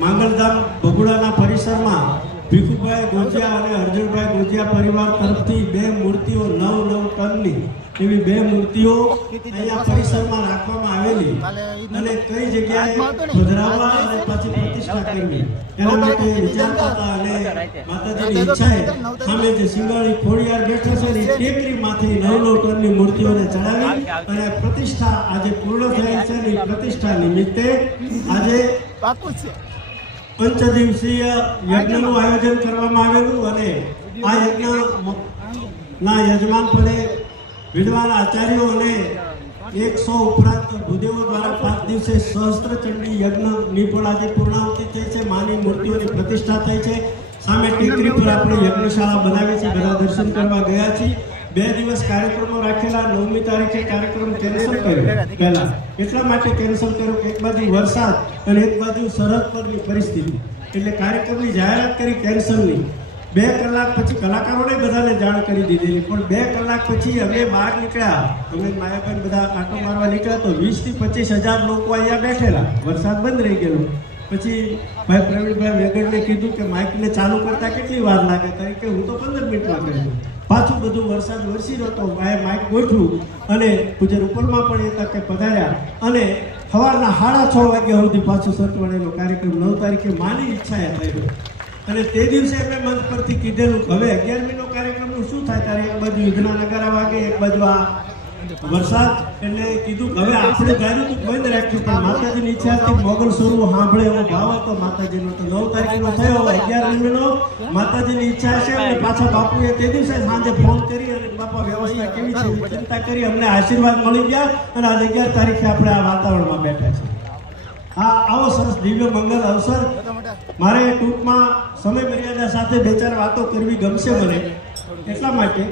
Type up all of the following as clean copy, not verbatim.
માંગલધામ ભગુડાના પરિસરમાં ભીખુભાઈ ગોજિયા અને અર્જુનભાઈ ગોજિયા પરિવાર તરફથી 2 મૂર્તિઓ 9 ટનની એવી 2 મૂર્તિઓ અહીંયા પરિસરમાં રાખવામાં આવેલી અને કઈ જગ્યાએ પધરાવવા અને પછી પ્રતિષ્ઠા કરવી એના માટે વિચારતા હતા અને માતાજીની ઈચ્છાએ સામે જે સિંગાળી ખોડિયાર બેઠા છે એ ટેકરીમાંથી 9 ટનની મૂર્તિઓને ચડાવી અને પ્રતિષ્ઠા આજે પૂર્ણ થઈ છે અને પ્રતિષ્ઠા નિમિત્તે આજે પંચદિવસીય યજ્ઞનું આયોજન કરવામાં આવેલું અને આ યજ્ઞના યજમાન પદે વિદ્વાન આચાર્યો અને 100 ઉપરાંત ભૂદેવો દ્વારા 5 દિવસે સહસ્ત્ર ચંડી યજ્ઞની પણ આજે પૂર્ણાહુતિ થઈ છે. માની મૂર્તિઓની પ્રતિષ્ઠા થઈ છે. સામે ટેકરી પર આપણે યજ્ઞશાળા બનાવી છે. બધા દર્શન કરવા ગયા છીએ. 2 દિવસ કાર્યક્રમો રાખેલા. 9મી તારીખે કાર્યક્રમ કેન્સલ કર્યો. પહેલા એટલા માટે કેન્સલ કર્યો કે એક બાજુ વરસાદ અને એક બાજુ સરહદ પરની પરિસ્થિતિ એટલે કાર્યક્રમની જાહેરાત કરી કેન્સલની. 2 કલાક પછી કલાકારોને બધાને જાણ કરી દીધેલી પણ 2 કલાક પછી અમે બહાર નીકળ્યા. અમે માયાબેન બધા આંટો મારવા નીકળ્યા તો 20 થી 25,000 લોકો અહીંયા બેઠેલા. વરસાદ બંધ રહી ગયેલો. પછી ભાઈ પ્રવીણભાઈ વેગડને કીધું કે માઇકને ચાલુ કરતા કેટલી વાર લાગે તરીકે હું તો 15 મિનિટમાં કરી દઉં. પાછું બધું વરસાદ વરસી રહ્યો તો માઇક ગોઠવું અને પૂજ્ય રૂપલમાં પણ એ તકે પધાર્યા અને સવારના 6:30 વાગ્યા સુધી પાછું સતવાણીનો કાર્યક્રમ 9 તારીખે માની ઈચ્છાએ થયો અને તે દિવસે અમે મંચ પરથી કીધેલું હવે 11મીનો કાર્યક્રમનું શું થાય ત્યારે એક બાજુ યુદ્ધના નગારા વાગે એક બાજુ આ વરસાદ એટલે કીધું હવે આપણે ધાર્યું તો બંધ રાખ્યું પણ માતાજીની ઈચ્છાથી મોગલ સ્વરૂપ સાંભળે એવો ભાવ હતો માતાજીનો તો 9 તારીખનો થયો 11મીનો માતાજીની ઈચ્છા છે અને પાછા બાપુએ તે દિવસે સાંજે ફોન કરી અને બાપા વ્યવસ્થા કેવી છે ચિંતા કરી અમને આશીર્વાદ મળી ગયા અને આજે 11 તારીખે આપણે આ વાતાવરણમાં બેઠા છીએ. આવો સરસ દિવ્ય મંગલ અવસર મારે ટૂંકમાં સમય મર્યાદા સાથે 2-4 વાતો કરવી ગમશે મને એટલા માટે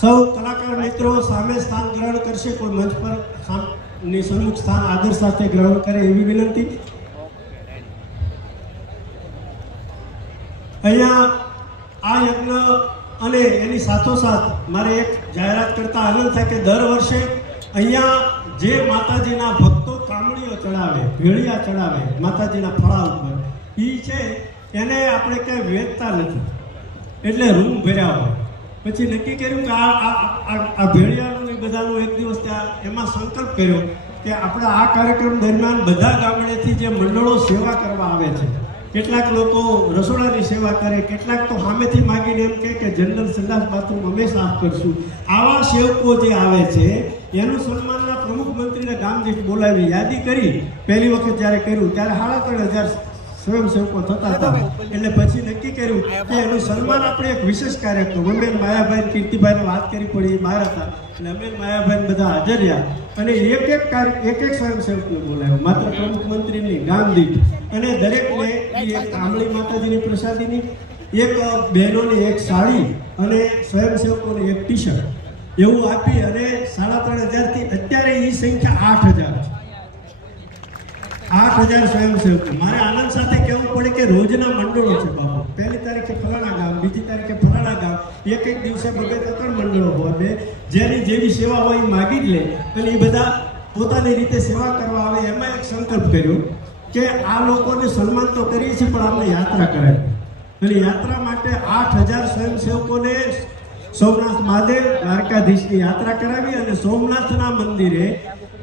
સૌ કલાકાર મિત્રો સામે સ્થાન ગ્રહણ કરશે. કોઈ મંચ પર ની સન્મુખ સ્થાન આદર સાથે ગ્રહણ કરે એવી વિનંતી. અહીંયા આ યજ્ઞ અને એની સાથોસાથ મારે એક જાહેરાત કરતા આનંદ થાય કે દર વર્ષે અહીંયા જે માતાજીના ભક્તો કામળીઓ ચડાવે ભેળિયા ચડાવે માતાજીના ફળા ઉપર એ છે એને આપણે ક્યાંય વેચતા નથી એટલે રૂમ ભર્યા હોય. પછી નક્કી કર્યું કે આ ભેળિયાનું એ બધાનું એક દિવસ ત્યાં એમાં સંકલ્પ કર્યો કે આપણે આ કાર્યક્રમ દરમિયાન બધા ગામડેથી જે મંડળો સેવા કરવા આવે છે કેટલાક લોકો રસોડાની સેવા કરે કેટલાક તો સામેથી માગીને એમ કે જનરલ સંડાસ બાથરૂમ અમે સાફ કરશું. આવા સેવકો જે આવે છે એનું સન્માનના પ્રમુખ મંત્રીને ગામ દીઠ બોલાવી યાદી કરી. પહેલી વખત જ્યારે કર્યું ત્યારે 3,500 સ્વયંસેવકો થતા હતા એટલે પછી નક્કી કર્યું કે એનું સન્માન આપણે એક વિશેષ કાર્યક્રમ અમે માયાભાઈ કીર્તિભાઈને વાત કરી પડી એ બહાર હતા એટલે અમે માયાભાઈ બધા હાજર રહ્યા અને એક સ્વયંસેવકને બોલાવ્યો માત્ર પ્રમુખ મંત્રીની ગામ દીઠ અને દરેકને એક આંબળી માતાજીની પ્રસાદીની એક બહેનોની એક સાડી અને સ્વયંસેવકોને એક ટી-શર્ટ એવું આપી અને 3,500 થી અત્યારે એ સંખ્યા 8,000 છે. 8,000 સ્વયંસેવકો. મારે આનંદ સાથે કહેવું પડે કે રોજના મંડળો છે બાપુ. 1લી તારીખે ફલાણા ગામ 2જી તારીખે ફલાણા ગામ એક દિવસે 2-3 મંડળો હોય જેની જેવી સેવા હોય એ માગી જ લે અને એ બધા પોતાની રીતે સેવા કરવા આવે. એમાં એક સંકલ્પ કર્યો કે આ લોકોને સન્માન તો કરીએ છીએ પણ આપણે યાત્રા કરાવી અને યાત્રા માટે 8,000 સ્વયંસેવકોને સોમનાથ મહાદેવ દ્વારકાધીશની યાત્રા કરાવી અને સોમનાથના મંદિરે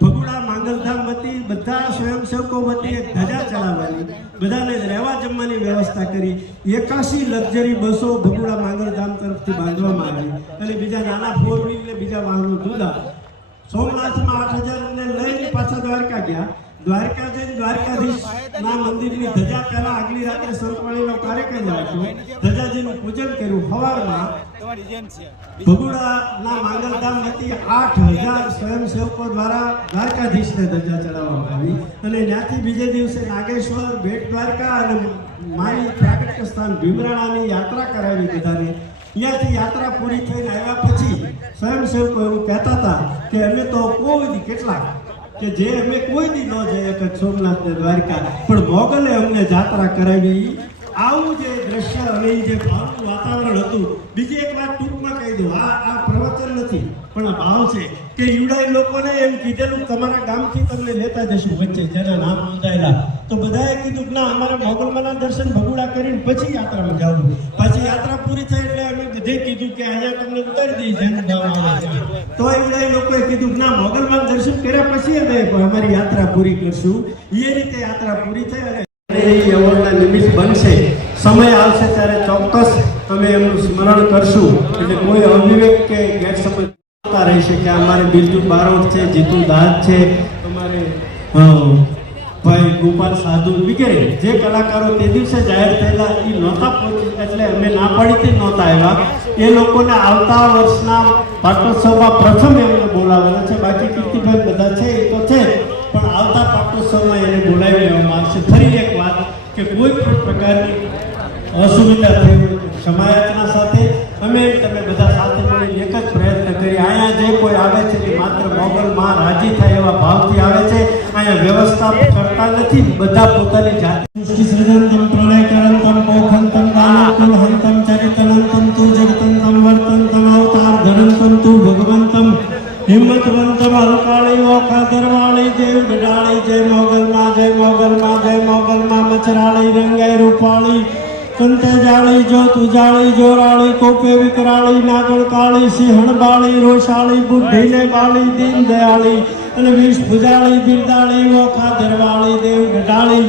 ભગુડા માંગલધામ વતી બધા સ્વયંસેવકો વતી એક ધજા ચડાવવાની બધાને રહેવા જમવાની વ્યવસ્થા કરી. 81 લક્ઝરી બસો ભગુડા માંગલધામ તરફથી બાંધવામાં આવી અને બીજા નાના 4-wheel ને બીજા વાહનો જુદા. સોમનાથમાં 8,000 ને લઈને પાછા દ્વારકા ગયા. દ્વારકા જઈને દ્વારકાધીશના મંદિરની ધજા પહેલા આગલી રાત્રે સંતવાણીનો કાર્યક્રમ રાખ્યો. ધજાજીનું પૂજન કર્યું. સવારમાં ભગુડાના માંગલધામ વતી 8,000 સ્વયંસેવકો દ્વારા દ્વારકાધીશને ધજા ચડાવવામાં આવી અને ત્યાંથી બીજે દિવસે નાગેશ્વર બેટ દ્વારકા અને મારી પ્રાગટ્ય સ્થાન ભીમરાણાની યાત્રા કરાવી બધાને. અહીંયાથી યાત્રા પૂરી થઈને આવ્યા પછી સ્વયંસેવકો એવું કહેતા હતા કે અમે તો કોઈ કેટલાક કે જે અમે કોઈ દી ન જઈએ કે સોમનાથ ને દ્વારકા પણ મોગલે અમને જાત્રા કરાવી. આવું જે દ્રશ્ય અને જે ભાવનું વાતાવરણ હતું. બીજી એક વાત ટૂંકમાં કહી દઉં, આ પ્રવચન નથી પણ આ ભાવ છે કે ઈવડાઈ લોકોને એમ કીધેલું તમારા ગામથી તમને લેતા જશું વચ્ચે જેના નામ નોંધાયેલા, તો બધાએ કીધું કે ના અમારે મોગલમાના દર્શન ભગુડા કરીને પછી યાત્રામાં જવું. પછી યાત્રા પૂરી થઈ એટલે અમે બધે કીધું કે અહીંયા તમને ઉતારી દઈએ જેનું ગામ આવે છે. તો ઈવડાઈ લોકોએ કીધું કે ના મોગલમાના દર્શન કર્યા પછી અમે અમારી યાત્રા પૂરી કરશું. એ રીતે યાત્રા પૂરી થઈ અને એવોર્ડના નિમિત્ત બનશે. સમય આવશે ત્યારે ચોક્કસ અમે એમનું સ્મરણ કરશું. એટલે કોઈ અવિવેક કે ગેરસમજ રહેશે કે અમારે બિરજુ બારોટ છે, જીતુ દાસ છે, અમારે ભાઈ ગોપાલ સાધુ વગેરે જે કલાકારો તે દિવસે જાહેર થયેલા એ નહોતા પહોંચી એટલે અમે ના પાડીથી નહોતા આવ્યા. એ લોકોને આવતા વર્ષના પાટોત્સવમાં પ્રથમ એમને બોલાવેલા છે. બાકી કીર્તિભાઈ બધા છે એ તો છે, પણ આવતા પાટોત્સવમાં એને બોલાવી લેવામાં આવશે. ફરી એક વાત કે કોઈ પણ પ્રકારની અસુવિધા થઈ હોય તો ક્ષમાયાચના સાથે અમે તમે બધા સાથે મળીને એક જ પ્રયત્ન કરી. અહીંયા જે કોઈ આવે છે એ માત્ર મોગલમાં રાજી થાય એવા ભાવથી આવે છે. અહીંયા વ્યવસ્થા કરતા નથી, બધા પોતાની જાતે સૃષ્ટિ પ્રલયકરંતમ પોખંતમ દાનકુલ હંતમ ચરિતનંતમ તુ જગતંતમ વર્તંતમ અવતાર ધરંતમ તુ ભગવંતમ હિંમતવંતમ હલકાળી ઓખા દરવાળી દેવ ગઢાળી જય મોગલમાં જય મોગલમાં જય મોગલમાં મચરાળી રંગાઈ રૂપાળી કંતે જાળી જો તું જાળી જોરાળી કોપે વિકરાળી નાગણ કાળી સિંહણ બાળી રોષાળી બુદ્ધિને બાળી દીન દયાળી અને વિષ ભુજાળી બિરદાળી ઓખા દરવાળી દેવ ગઢાળી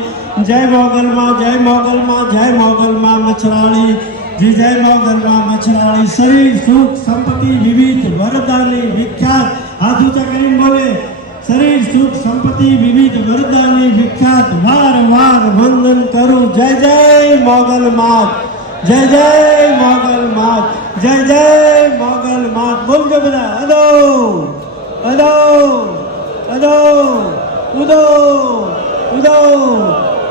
જય મોગલમાં જય મોગલમાં જય મોગલમાં મચરાળી જી જય મોગલમાં મચરાળી શરીર સુખ સંપત્તિ વિવિધ વરદાની વિખ્યાત હાથ ઊંચા કરીને બોલે શરીર સુખ સંપત્તિ વિવિધ વરદાની વિખ્યાત વાર વાર વંદન કરું જય જય મોગલ માત જય જય મોગલ માત જય જય મોગલ માત બોલજો બધા અદો અદો અદો ઉદો ઉદો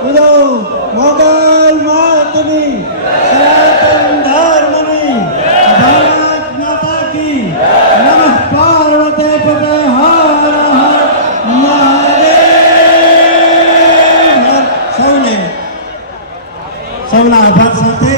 ઉદો મોગલ માતની સનાતન ધર્મની ભારત માતા કી નમઃ પાર્વતી પતે હર હર મહાદેવ. સૌના આભાર સાથે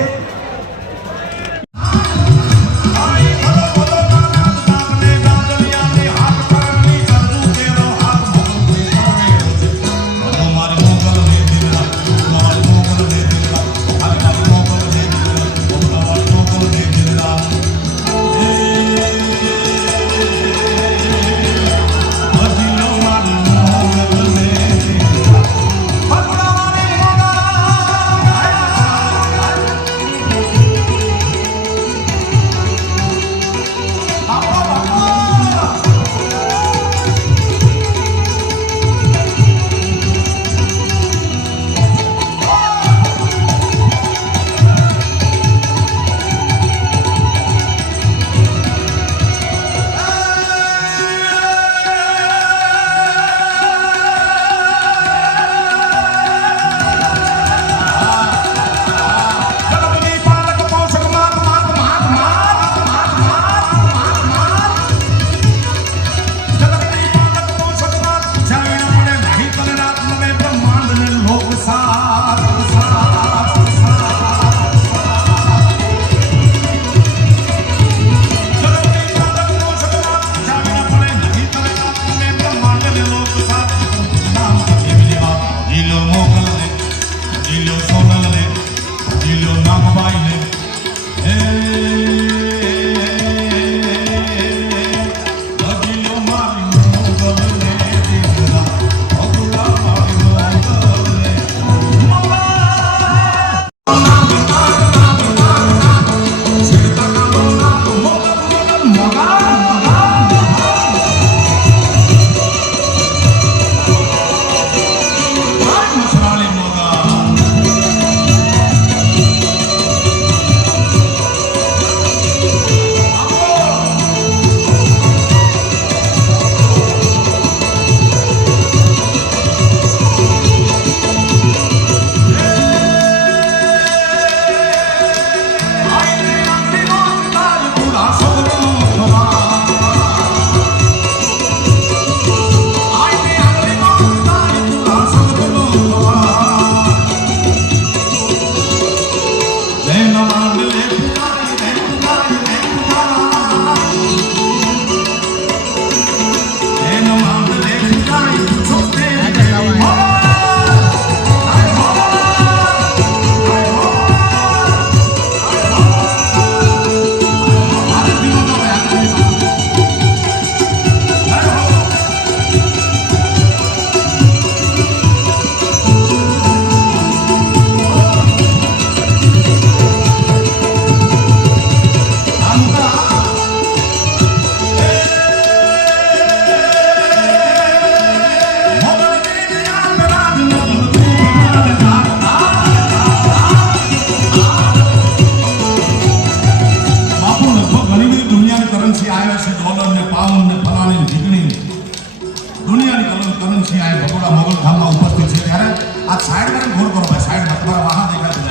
પછી આ ભગોડા મોગલ ધામમાં ઉપસ્થિત છે ત્યારે આ સાઈડમાં ઘોડ કરો ભાઈ, સાઈડમાં તમારા વાહન દેખાય છે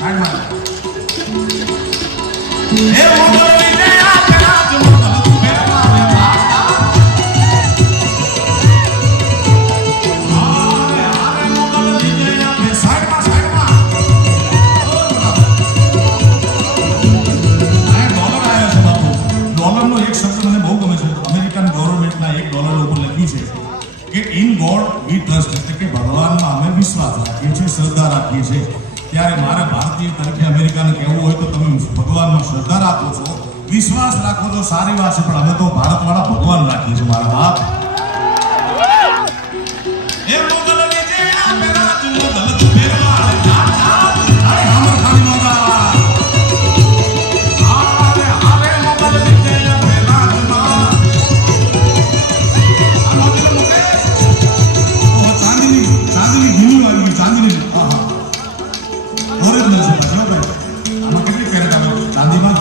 સાઈડમાં. એ મોગલ લઈને આ પેલા જ મોગલ ફેરવા રે માતા. આરે મોગલ લઈને આ સાઈડમાં સાઈડમાં. આ ડોલર આવ્યો છે બાપુ. ડોલરનો એક શબ્દ મને બહુ ગમે છે. અમેરિકન ગવર્નમેન્ટના એક ડોલર ઉપર લખ્યું છે કે ઇન ગોડ વી ટ્રસ્ટ, એટલે કે ભગવાનમાં અમે વિશ્વાસ રાખીએ છીએ, શ્રદ્ધા રાખીએ છીએ. ત્યારે મારે ભારતીય તરીકે અમેરિકાને કહેવું હોય તો તમે ભગવાનમાં શ્રદ્ધા રાખો છો, વિશ્વાસ રાખો છો, સારી વાત છે, પણ અમે તો ભારતવાળા ભગવાન રાખીએ છીએ મારા બાપ. એ મોગલ લીજે આ પેલા જ મોગલ ફેરવા રે જાતા. અરે અમર ખાની મોગલ. આરે આરે મોગલ લીજે આ પેલા જ માં. આ મોગલ મુકેશ. ઓ ચાંદની ઘીનું આવી ગયું, ચાંદની. આહા. ઓરિજિનલ છે પાછો ભાઈ. આમાં કેટલી કેરેટ આવે ચાંદીમાં?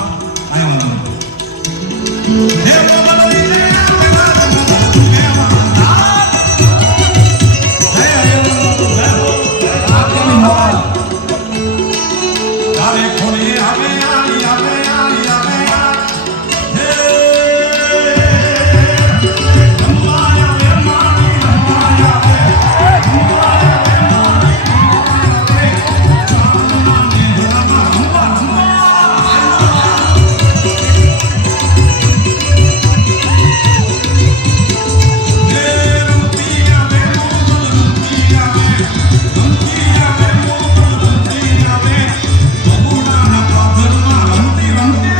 આય વાંધો નહીં. હે મોગલ લીજે આ પેલા જ મોગલ ફેરવા રે જાતા. જય હે મોગલ જય હો. આપની મોગલ. તારે ખોલી આવે આલી આવે આલી આવે આલી. હે રમવાયા રે મારી રમવાયા રે. રમવાયા રે મારી રમવાયા રે. ચાંદને રમવા રમવા રમવા. હે રમતી આવે મોગલ રમતી આવે. રમતી આવે મોગલ રમતી આવે. બબુડાના પાદરમાં રમતી રમતી.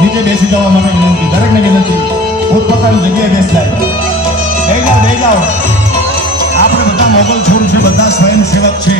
નીચે બેસી જવા માટે વિનંતી, દરેકને વિનંતી, પોતપોતાની જગ્યાએ બેસી જાય. દઈ જાઓ. આપણે બધા મોગલ છોડ છે, બધા સ્વયંસેવક છે.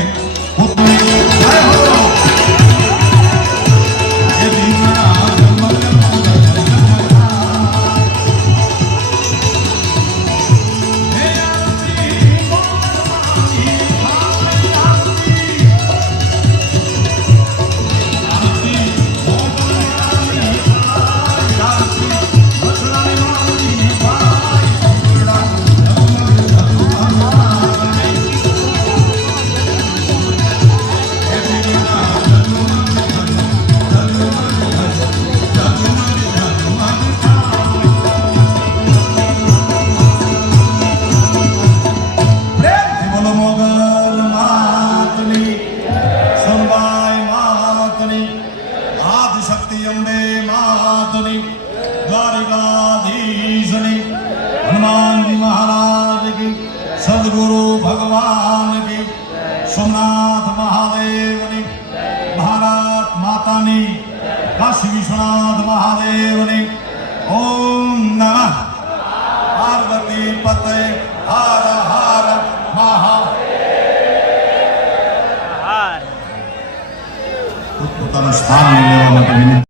પોતાનું સ્થાન લઈ લેવા માટે વિનંતી.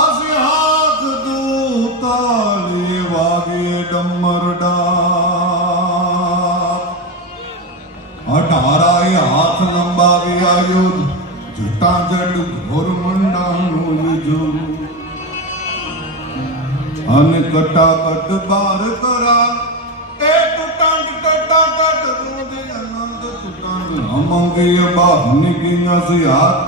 આસી હાથ દૂતાલે વાગે ડમરડા, અઢારાય હાથ લંબાવે આયુધ, જટાજટ ઘોર મંડાનું યુજ, અને કટાકટ બાર કરા એ ટુટાંડ ટટાકટ રોદે અનંત ટુટાંડ અમંગય બાહની ગિંગાસી હાથ,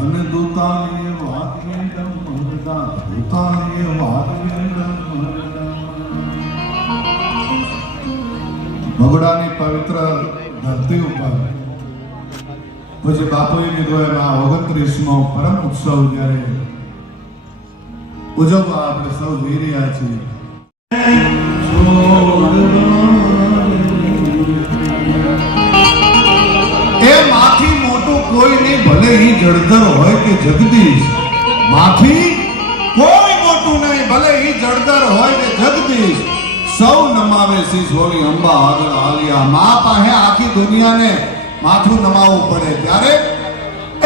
અને દૂતાની વાત વેંડમ મરદા, દૂતાની વાત વેંડમ મરદા. બગડાની પવિત્ર ધરતી ઉપર પછી બાપુએ કીધું એમ આ 29મો પરમ ઉત્સવ જ્યારે ઉજવવા આપણે સૌ જઈ રહ્યા છીએ. એ માથી મોટું કોઈ નહીં, ભલે ઈ જળધર હોય કે જગદીશ. માથી કોઈ મોટું નહીં, ભલે ઈ જળધર હોય કે જગદીશ. સૌ નમાવે શીશ હોળી અંબા આગળ હાલિયા. મા પાસે આખી દુનિયાને માથું નમાવવું પડે ત્યારે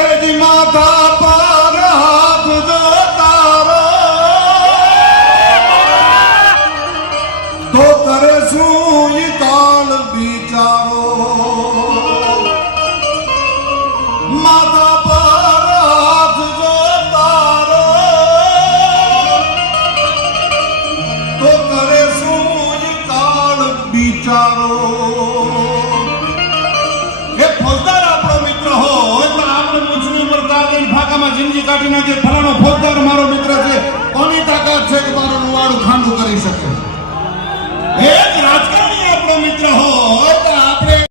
એજી માથા પર હાથ જો તારો તો કરે શું ઈ કાલ બિચારો. માથા પર હાથ જો તારો તો કરે શું ઈ કાળ બિચારો. એ ફોજદાર આપણો મિત્ર હોય તો આપણે મૂછની ઉપર કાઢીને ફાંકામાં જિંદગી કાઢી નાખે, ફલાણો ફોજદાર મારો મિત્ર છે, કોની તાકાત છે કે મારું નુવાડું ખાંડ